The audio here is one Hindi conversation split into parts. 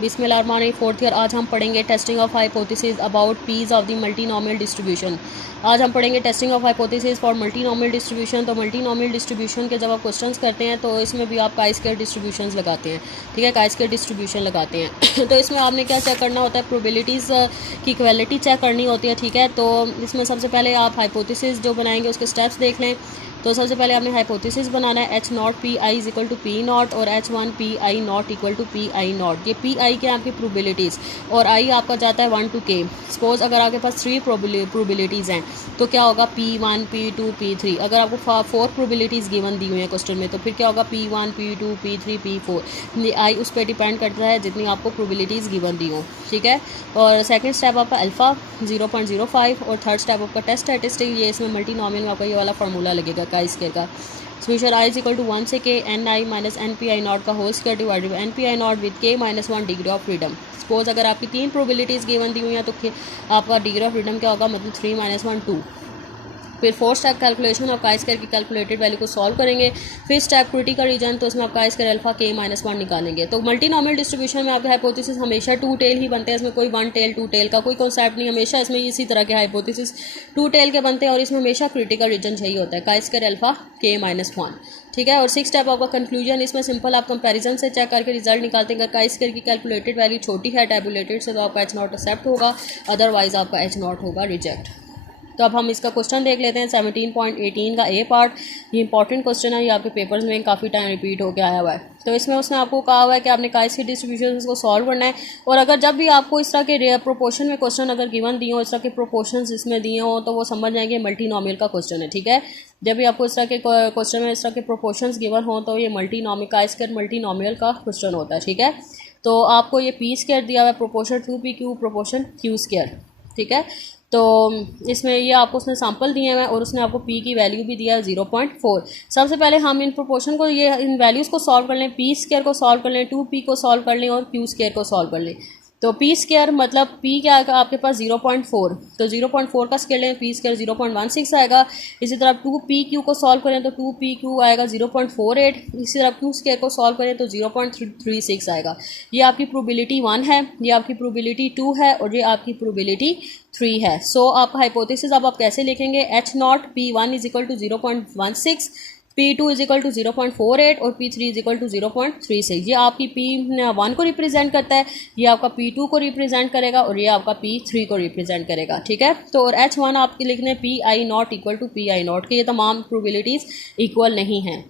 बिस्मिल्लाहिर्रहमानिर्रहीम। Fourth year. आज हम पढ़ेंगे testing of hypothesis about P's of the multinomial distribution. आज हम पढ़ेंगे testing of hypothesis for multinomial distribution. तो मल्टीनोमियल डिस्ट्रीब्यूशन के जब आप क्वेश्चंस करते हैं तो इसमें भी आप chi-square डिस्ट्रीब्यूशंस लगाते हैं, ठीक है, chi-square डिस्ट्रीब्यूशन लगाते हैं। तो इसमें आपने क्या चेक करना होता है, प्रोबेबिलिटीज़ की इक्वालिटी चेक करनी होती है, ठीक है। तो इसमें सबसे पहले आप हाइपोथेसिस जो बनाएंगे उसके स्टेप्स देख लें। तो सबसे पहले आपने हाइपोथेसिस बनाना है H naught P I is equal to P naught और H one P I not equal to P I naught. ये पी आई के आपकी प्रोबेबिलिटीज़ और आई आपका जाता है 1 to k। सपोज अगर आपके पास 3 प्रोबेबिलिटीज़ हैं तो क्या होगा P1 P2 P3। अगर आपको 4 प्रोबेबिलिटीज़ गिवन दी हुई हैं क्वेश्चन में तो फिर क्या होगा P1 P2 P3 P4। ये आई उस पर डिपेंड करता है जितनी आपको प्रोबेबिलिटीज़ गिवन दी हो, ठीक है। और सेकंड स्टेप आपका अल्फ़ा 0.05 और थर्ड स्टेप आपका टेस्ट स्टैटिस्टिक। ये इसमें मल्टीनोमियल में आपका ये वाला फार्मूला लगेगा chi-square का। Summation I is equal to 1 से k N I minus N P I naught का whole square divided by N P I naught with k minus 1 degree of freedom. Suppose अगर आपकी 3 प्रोबेबिलिटीज़ गिवन दी हुई हैं तो आपका डिग्री ऑफ फ्रीडम क्या होगा, मतलब 3 माइनस 1 2। फिर fourth step calculation of chi-square की कैलकुलेटेड वैल्यू को सॉल्व करेंगे। फिर स्टेप क्रिटिकल रीजन, तो इसमें आप chi-square अल्फा k माइनस 1 निकालेंगे। तो मल्टीनोमियल डिस्ट्रीब्यूशन में आपके हाइपोथेसिस हमेशा 2 टेल ही बनते हैं, इसमें कोई 1 टेल 2 टेल का कोई कॉन्सेप्ट नहीं। हमेशा इसमें इसी तरह के हाइपोथेसिस 2 टेल के बनते हैं और इसमें हमेशा क्रिटिकल रीजन चाहिए होता है chi-square अल्फा k माइनस 1, ठीक है। और 6 स्टेप आपका कंक्लूजन। इसमें सिंपल आप कंपैरिजन से चेक करके रिजल्ट निकालते हैं। अगर chi-square की कैलकुलेटेड वैल्यू छोटी है टैबुलेटेड से तो आपका एच नॉट एक्सेप्ट होगा, अदरवाइज आपका एच नॉट होगा रिजेक्ट। तो अब हम इसका क्वेश्चन देख लेते हैं 17.18 का ए पार्ट। ये इंपॉर्टेंट क्वेश्चन है, ये आपके पेपर्स में काफ़ी टाइम रिपीट होकर आया हुआ है। तो इसमें उसने आपको कहा हुआ है कि आपने chi-square डिस्ट्रीब्यूशन को सॉल्व करना है। और अगर जब भी आपको इस तरह के प्रोपोर्शन में क्वेश्चन अगर गिवन दिए हो, इस तरह के प्रोपोर्शंस इसमें दिए हो, तो वो समझ जाएंगे मल्टीनोमियल का क्वेश्चन है, ठीक है। जब भी आपको इस तरह के क्वेश्चन में इस तरह के प्रोपोर्शंस गिवन हो तो ये chi-square मल्टीनोमियल का क्वेश्चन होता है, ठीक है। तो आपको ये पी स्क्वायर दिया हुआ है, proportion 2pq proportion q square, ठीक है। तो इसमें ये आपको उसने सैम्पल दिए हुए हैं और उसने आपको p की वैल्यू भी दिया है 0.4। सबसे पहले हम इन प्रोपोर्शन को ये इन वैल्यूज़ को सॉल्व कर लें, p स्क्वायर को सॉल्व कर लें, 2p को सॉल्व कर लें और q स्क्वायर को सॉल्व कर लें। तो पी स्क्वायर मतलब p क्या आएगा आपके पास 0.4, तो 0.4 का स्क्वायर लें, पी स्क्वायर 0.16 आएगा। इसी तरह 2pq को सॉल्व करें तो 2pq आएगा 0.48। इसी तरह q स्क्वायर को सॉल्व करें तो 0.36 आएगा। ये आपकी प्रोबेबिलिटी 1 है, ये आपकी प्रोबेबिलिटी 2 है और ये आपकी प्रोबेबिलिटी 3 है। सो आपका हाइपोथेसिस अब आप कैसे लिखेंगे, H naught P1 is equal to 0.16, P2 is equal to 0.48 और P3 इज इक्वल टू 0.36। ये आपकी P1 को रिप्रेजेंट करता है, ये आपका P2 को रिप्रेजेंट करेगा और ये आपका P3 को रिप्रेजेंट करेगा, ठीक है। तो और H1 आपके लिखने P I not equal to P I not के, ये तमाम प्रोबेबिलिटीज़ इक्वल नहीं हैं।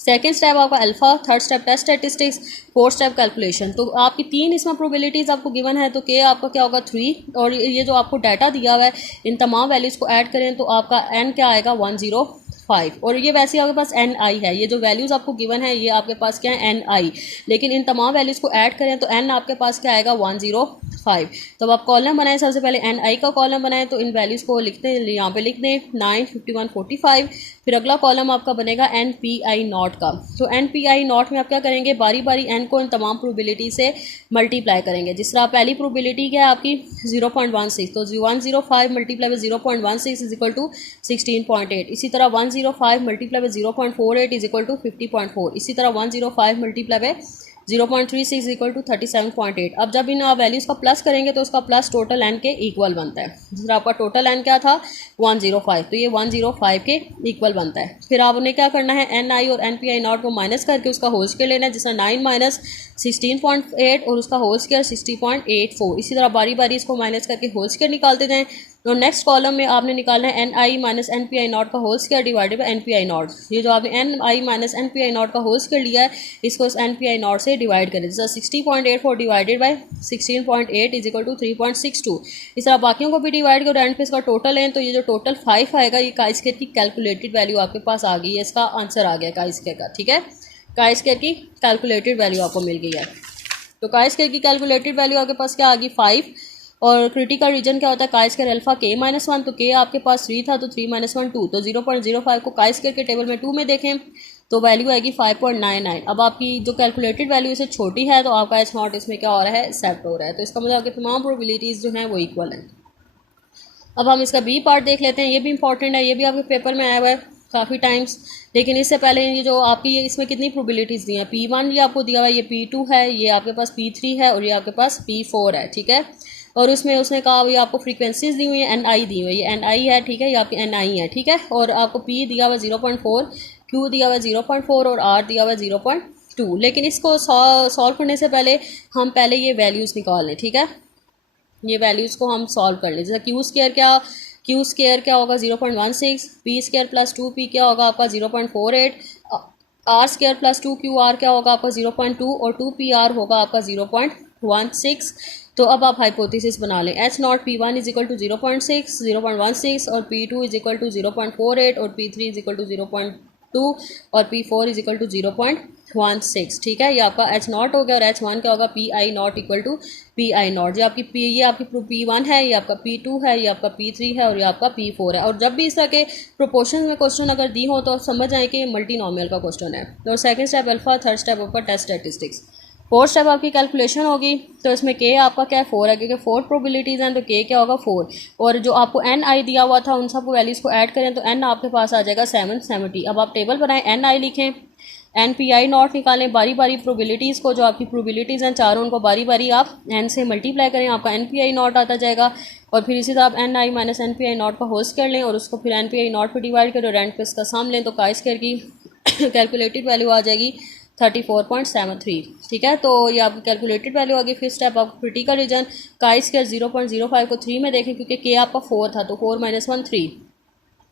सेकेंड स्टेप आपका alpha, third step test statistics, fourth step calculation. तो आपकी 3 इसमें प्रोबेबिलिटीज़ आपको गिवन है, तो के आपका क्या होगा 3 और ये जो आपको डाटा दिया हुआ है इन तमाम वैल्यूज़ को ऐड करें तो आपका एन क्या आएगा 105। और ये वैसे आपके पास एन आई है, ये जो वैल्यूज़ आपको गिवन है ये आपके पास क्या है एन आई, लेकिन इन तमाम वैल्यूज़ को ऐड करें तो एन आपके पास क्या आएगा 105। तो अब आप कॉलम बनाएं, सबसे पहले एन आई का कॉलम बनाएं तो इन वैल्यूज़ को लिखते हैं, यहाँ पे लिख दें 9, 51, 45। फिर अगला कॉलम आपका बनेगा एन पी आई नॉट का। तो एन पी आई नॉट में आप क्या करेंगे, बारी बारी एन को इन तमाम प्रोबेबिलिटी से मल्टीप्लाई करेंगे। जिस तरह पहली प्रोबेबिलिटी क्या है आपकी 0.16, तो 105 multiply by 0.16 is equal to 16.8। इसी तरह 105 multiply by 0.48 is equal to 50.4। इसी तरह 105 मल्टीप्लाई बाई 0.36 इक्वल टू 37.8। अब जब इन वैल्यूज़ का प्लस करेंगे तो उसका प्लस टोटल एन के इक्वल बनता है। जिस तरह आपका टोटल एन क्या था 105, तो ये 105 के इक्वल बनता है। फिर आपने क्या करना है, एन आई और एन पी आई नॉट को माइनस करके उसका होल स्क्वायर लेना है, जिसमें 9 माइनस 16.8 और उसका होल स्क्वायर 60.84। इसी तरह बारी बारी इसको माइनस करके होल स्क्वायर निकालते जाएँ। और नेक्स्ट कॉलम में आपने निकालना है N I minus N P I naught का whole square divided by N P I naught. ये जो आपने N I minus N P I naught का होल स्क्वायर लिया है इसको इस एन पी आई नॉट से डिवाइड करें, जैसा 60.84 divided by 16.8 is equal to 3.62। इस तरह बाकियों को भी डिवाइड करो, एंड पे इसका टोटल है तो ये जो टोटल 5 आएगा ये chi-square की कैलकुलेटेड वैल्यू आपके पास आ गई है, इसका आंसर आ गया chi-square का, ठीक है। chi-square की कैलकुलेटेड वैल्यू आपको मिल गई है। तो chi-square की कैलकुलेटेड वैल्यू आपके पास क्या आ गई 5। और क्रिटिकल रीजन क्या होता है chi-square अल्फा k माइनस 1, तो k आपके पास 3 था तो 3 माइनस 1 2, तो 0.05 को chi-square के टेबल में 2 में देखें तो वैल्यू आएगी 5.99। अब आपकी जो कैलकुलेटेड वैल्यू इससे छोटी है तो आपका एच नॉट इसमें क्या हो रहा है एक्सेप्ट हो रहा है। तो इसका मतलब आपकी तमाम प्रोबेबिलिटीज़ जो हैं वो इक्वल हैं। अब हम इसका बी पार्ट देख लेते हैं, ये भी इंपॉर्टेंट है, ये भी आपके पेपर में आया हुआ है। काफ़ी टाइम्स। लेकिन इससे पहले ये जो आपकी ये इसमें कितनी प्रोबेबिलिटीज़ दी हैं, P1 ये आपको दिया हुआ है, ये P2 है, ये आपके पास P3 है और ये आपके पास P4 है, ठीक है। और उसमें उसने कहा ये आपको फ्रीक्वेंसीज दी हुई है, NI दी हुई है, ये NI है, ठीक है, ये आपकी NI है, ठीक है। और आपको P दिया हुआ है 0.4, Q दिया हुआ है 0.4 और R दिया हुआ है 0.2। लेकिन इसको सॉल्व करने से पहले हम पहले ये वैल्यूज़ निकाल लें, ठीक है। ये वैल्यूज़ को हम सॉल्व कर लें। जैसे क्यू स्केयर क्या होगा 0.16, पी स्केयर प्लस 2p क्या होगा आपका 0.48, आर स्केयर प्लस 2QR क्या होगा आपका 0.2 और 2PR होगा आपका 0.16। तो अब आप हाइपोथेसिस बना लें। H0 P1 is equal to 0.16 और P2 इज इक्वल टू 0.48 और P3 इज इक्वल टू 0.2 और P4 इज इक्वल टू 0.16, ठीक है। ये आपका H0 हो गया और H1 क्या होगा PI0 इक्वल टू PI0। ये आपकी P1 है, ये आपका P2 है, ये आपका P3 है और ये आपका P4 है। और जब भी इस तरह के प्रोपोर्शन में क्वेश्चन अगर दी हो तो आप समझ आए कि मल्टीनोमियल का क्वेश्चन है। तो second step alpha, third step आपका टेस्ट स्टैटिस्टिक्स, फोर्थ स्टेप आपकी कैलकुलेशन होगी। तो इसमें के आपका क्या है 4 है, क्योंकि 4 प्रोबेबिलिटीज़ हैं तो के क्या होगा 4। और जो आपको NI दिया हुआ था उन सब वैल्यूज़ को ऐड करें तो N आपके पास आ जाएगा 770। अब आप टेबल बनाएं, NI लिखें, NPI0 निकालें, बारी बारी प्रोबेबिलिटीज़ को, जो आपकी प्रोबेबिलिटीज़ हैं चारों, उनको बारी बारी आप N से मल्टीप्लाई करें, आपका NPI0 आता जाएगा। और फिर इसी तरह आप NI माइनस NPI0 का होल स्क्वायर लें और उसको फिर NPI0 पर डिवाइड करें और एंड पे इसका सम लें, तो का स्क्वायर की कैलकुलेटेड वैल्यू आ जाएगी 34.73, ठीक है। तो ये आपकी कैलकुलेटेड वैल्यू आ गई। फिर स्टेप आपको क्रिटिकल रीजन, का स्क्वायर 0.05 को 3 में देखें, क्योंकि के आपका 4 था तो 4 - 1 3,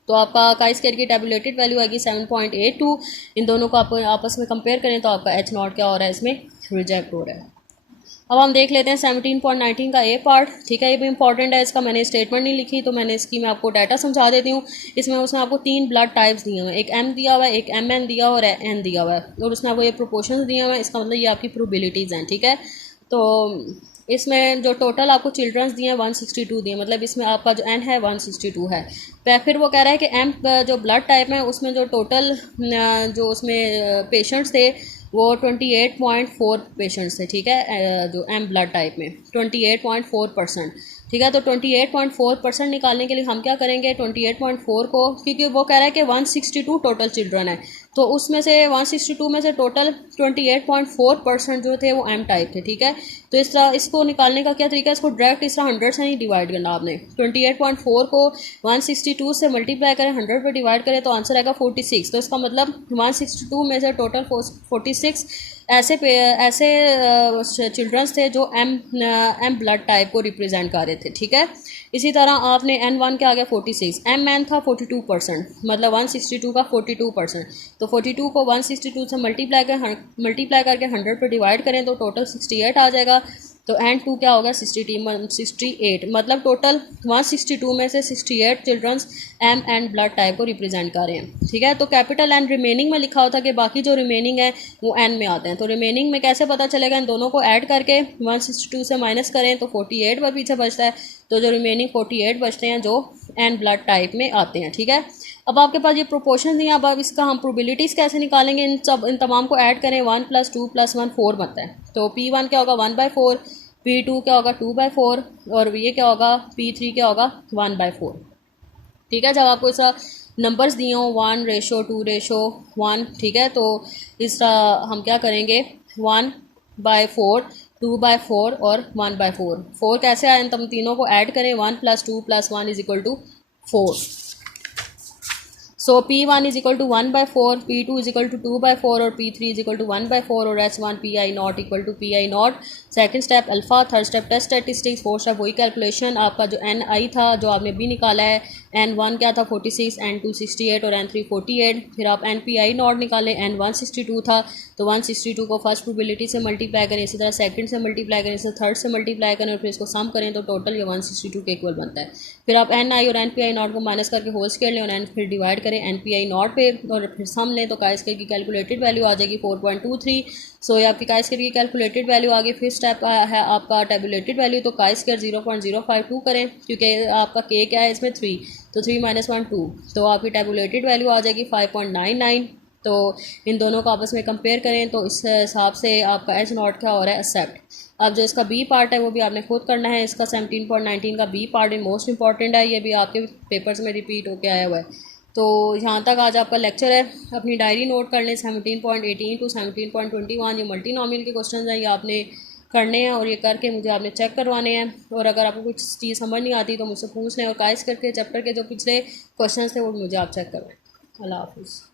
तो आपका का स्क्वायर की टेबुलेटेड वैल्यू आएगी 7.82। इन दोनों को आप आपस में कंपेयर करें तो आपका H0 क्या हो रहा है, इसमें रिजेक्ट हो रहा है। अब हम देख लेते हैं 17.19 का ए पार्ट, ठीक है। ये भी इंपॉर्टेंट है, इसका मैंने स्टेटमेंट नहीं लिखी तो मैंने इसकी मैं आपको डाटा समझा देती हूँ। उसमें आपको 3 ब्लड टाइप्स दिए हुए हैं, एक M दिया हुआ है, एक MN दिया हुआ है और N दिया हुआ है, और उसमें आपको ये प्रोपोर्शंस दिए हुए हैं। इसका मतलब ये आपकी प्रोबेबिलिटीज़ हैं, ठीक है। तो इसमें जो टोटल आपको चिल्ड्रंस दिए हैं 162 दिए, मतलब इसमें आपका जो N है 162 है। फिर वो कह रहा है कि M जो ब्लड टाइप है उसमें जो टोटल जो उसमें पेशेंट्स थे वो 28.4 पेशेंट्स थे, ठीक है। जो M ब्लड टाइप में 28.4%, ठीक है। तो 28.4% निकालने के लिए हम क्या करेंगे, 28.4 को, क्योंकि वो कह रहा है कि 162 टोटल चिल्ड्रन है, तो उसमें से 162 में से टोटल 28.4% जो थे वो M टाइप थे, ठीक है। तो इस तरह इसको निकालने का क्या तरीका है, इसको डायरेक्ट इस तरह 100 से नहीं डिवाइड करना आपने। 28.4 को 162 से मल्टीप्लाई करें, 100 पे डिवाइड करें तो आंसर आएगा 46। तो इसका मतलब 162 में से टोटल 46 ऐसे चिल्ड्रंस थे जो M ब्लड टाइप को रिप्रेजेंट कर रहे थे, ठीक है। इसी तरह आपने N1 के आगे 46, MN था 42%, मतलब 162 का 42%। तो 42 को 162 से मल्टीप्लाई करके 100 पर डिवाइड करें तो टोटल 68 आ जाएगा। तो N2 क्या होगा 68, मतलब टोटल 162 में से 68 childrens M and blood type को रिप्रेजेंट कर रहे हैं, ठीक है। तो कैपिटल N रिमेनिंग में लिखा होता है कि बाकी जो रिमेनिंग है वो N में आते हैं। तो रिमेनिंग में कैसे पता चलेगा, इन दोनों को ऐड करके 162 से माइनस करें तो 48 पर पीछे बचता है, तो जो रिमेनिंग 48 बचते हैं जो N ब्लड टाइप में आते हैं, ठीक है। अब आपके पास ये प्रोपोर्शन नहीं है, अब इसका हम प्रोबेबिलिटीज़ कैसे निकालेंगे, इन तमाम को ऐड करें, 1 + 2 + 1 4 बनता है। तो P1 क्या होगा 1/4, P2 क्या होगा 2/4 और ये क्या होगा P3 क्या होगा 1/4, ठीक है। जब आपको ऐसा नंबर्स दिए हों 1:2:1, ठीक है, तो इस तरह हम क्या करेंगे 1/4, 2/4 और 1/4। 4 कैसे आए, तुम तीनों को ऐड करें, 1 + 2 + 1 = 4। सो P1 = 1/4, P2 = 2/4 और P3 = 1/4 और H1 PI0 = PI0। Second step alpha, third step test statistics, fourth step वही कैलकुलेशन। आपका जो NI था जो आपने भी निकाला है, N1 क्या था 46, N2 68 और N3 48। फिर आप NPI0 निकालें, N 162 था तो 162 को फर्स्ट प्रोबेबिलिटी से मल्टीप्लाई करें, इसी तरह सेकंड से मल्टीप्लाई करें, इसी थर्ड से मल्टीप्लाई करें और फिर इसको सम करें तो टोटल ये 162 के इक्वल बनता है। फिर आप NI और NPI0 को माइनस करके होल स्क्वायर लें और N फिर डिवाइड करें NPI0 पे और फिर सम लें तो का स्क्वायर की कैलकुलेटेड वैल्यू आ जाएगी 4.23। सो ये आपकी का स्क्वायर की कैलकुलेटेड वैल्यू आ गई। फिर स्टेप है आपका टेबुलेटेड वैल्यू, तो का स्क्वायर 0.052 करें, क्योंकि आपका के क्या है इसमें 3, तो 3 - 1 2, तो आपकी टेबुलेटेड वैल्यू आ जाएगी 5.99। तो इन दोनों को आपस में कंपेयर करें तो इस हिसाब से आपका H0 क्या हो रहा है एक्सेप्ट। अब जो इसका बी पार्ट है वो भी आपने खुद करना है। इसका 17.19 का बी पार्ट मोस्ट इंपॉर्टेंट है, ये भी आपके पेपर्स में रिपीट होकर आया हुआ है। तो यहाँ तक आज आपका लेक्चर है। अपनी डायरी नोट कर लें। 17.18 टू 17.21 ये मल्टीनॉमियल के क्वेश्चन हैं, ये आपने करने हैं और ये करके मुझे आपने चेक करवाने हैं। और अगर आपको कुछ चीज़ समझ नहीं आती तो मुझसे पूछ लें और काइस करके चैप्टर के जो पिछले क्वेश्चन थे वो मुझे आप चेक करवाएं। अल्लाह हाफिज़।